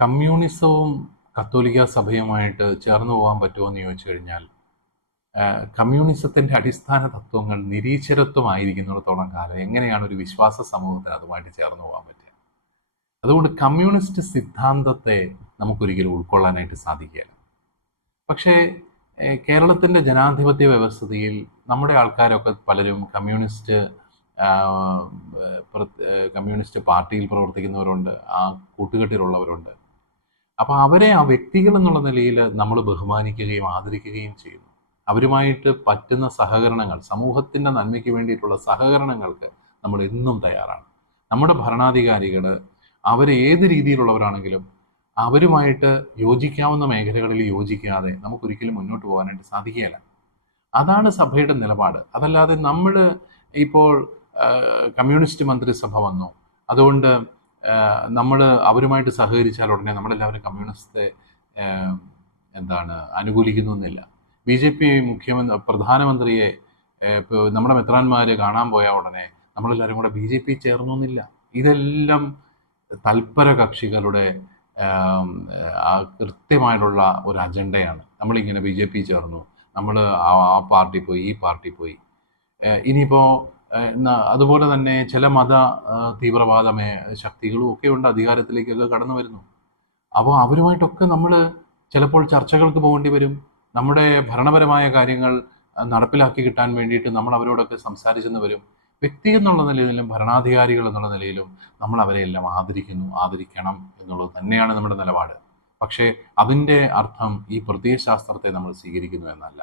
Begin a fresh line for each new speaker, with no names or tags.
കമ്മ്യൂണിസവും കത്തോലിക്ക സഭയുമായിട്ട് ചേർന്നു പോകാൻ പറ്റുമോ എന്ന് ചോദിച്ചു കഴിഞ്ഞാൽ കമ്മ്യൂണിസത്തിന്റെ അടിസ്ഥാന തത്വങ്ങൾ നിരീശ്വരത്വമായിരിക്കുന്നിടത്തോളം കാലം എങ്ങനെയാണ് ഒരു വിശ്വാസ സമൂഹത്തിന് അതുമായിട്ട് ചേർന്നു പോകാൻ പറ്റുക? അതുകൊണ്ട് കമ്മ്യൂണിസ്റ്റ് സിദ്ധാന്തത്തെ നമുക്കൊരിക്കലും ഉൾക്കൊള്ളാനായിട്ട് സാധിക്കുകയില്ല. പക്ഷേ കേരളത്തിന്റെ ജനാധിപത്യ വ്യവസ്ഥയിൽ നമ്മുടെ ആൾക്കാരൊക്കെ പലരും കമ്മ്യൂണിസ്റ്റ് കമ്മ്യൂണിസ്റ്റ് പാർട്ടിയിൽ പ്രവർത്തിക്കുന്നവരുണ്ട് ആ കൂട്ടുകെട്ടിലുള്ളവരുണ്ട്. അപ്പോൾ അവരെ ആ വ്യക്തികൾ എന്നുള്ള നിലയിൽ നമ്മൾ ബഹുമാനിക്കുകയും ആദരിക്കുകയും ചെയ്യുന്നു. അവരുമായിട്ട് പറ്റുന്ന സഹകരണങ്ങൾ സമൂഹത്തിന്റെ നന്മയ്ക്ക് വേണ്ടിയിട്ടുള്ള സഹകരണങ്ങൾക്ക് നമ്മൾ എന്നും തയ്യാറാണ്. നമ്മുടെ ഭരണാധികാരികൾ അവർ ഏത് രീതിയിലുള്ളവരാണെങ്കിലും അവരുമായിട്ട് യോജിക്കാവുന്ന മേഖലകളിൽ യോജിക്കാതെ നമുക്കൊരിക്കലും മുന്നോട്ട് പോകാനായിട്ട് സാധിക്കുകയില്ല. അതാണ് സഭയുടെ നിലപാട്. അതല്ലാതെ നമ്മൾ ഇപ്പോൾ കമ്മ്യൂണിസ്റ്റ് മന്ത്രിസഭ വന്നു. അതുകൊണ്ട് നമ്മൾ അവരുമായിട്ട് സഹകരിച്ചാൽ ഉടനെ നമ്മളെല്ലാവരും കമ്മ്യൂണിസ്റ്റ് എന്താണ് അനുകൂലിക്കുന്നു എന്നില്ല. ബി ജെ പി മുഖ്യമന്ത്രി പ്രധാനമന്ത്രിയെ നമ്മുടെ മെത്രാന്മാർ കാണാൻ പോയ ഉടനെ നമ്മളെല്ലാവരും കൂടെ ബി ജെ പി ചേർന്നു എന്നില്ല. ഇതെല്ലാം തൽപര കക്ഷികളുടെ കൃത്യമായിട്ടുള്ള ഒരു അജണ്ടയാണ്. നമ്മളിങ്ങനെ ബി ജെ പി ചേർന്നു. നമ്മൾ ആ പാർട്ടി പോയി ഈ പാർട്ടി പോയി. ഇനിയിപ്പോൾ അതുപോലെ തന്നെ ചില മത തീവ്രവാദ ശക്തികളും ഒക്കെ ഉണ്ട് അധികാരത്തിലേക്കൊക്കെ കടന്നു വരുന്നു. അപ്പോൾ അവരുമായിട്ടൊക്കെ നമ്മൾ ചിലപ്പോൾ ചർച്ചകൾക്ക് പോകേണ്ടി വരും. നമ്മുടെ ഭരണപരമായ കാര്യങ്ങൾ നടപ്പിലാക്കി കിട്ടാൻ വേണ്ടിയിട്ട് നമ്മൾ അവരോടൊക്കെ സംസാരിച്ചെന്ന് വരും. വ്യക്തി എന്നുള്ള നിലയിലും ഭരണാധികാരികൾ എന്നുള്ള നിലയിലും നമ്മൾ അവരെ എല്ലാം ആദരിക്കുന്നു ആദരിക്കണം എന്നുള്ളത് തന്നെയാണ് നമ്മുടെ നിലപാട്. പക്ഷേ അതിന്റെ അർത്ഥം ഈ പ്രത്യയശാസ്ത്രത്തെ നമ്മൾ സ്വീകരിക്കുന്നു എന്നല്ല.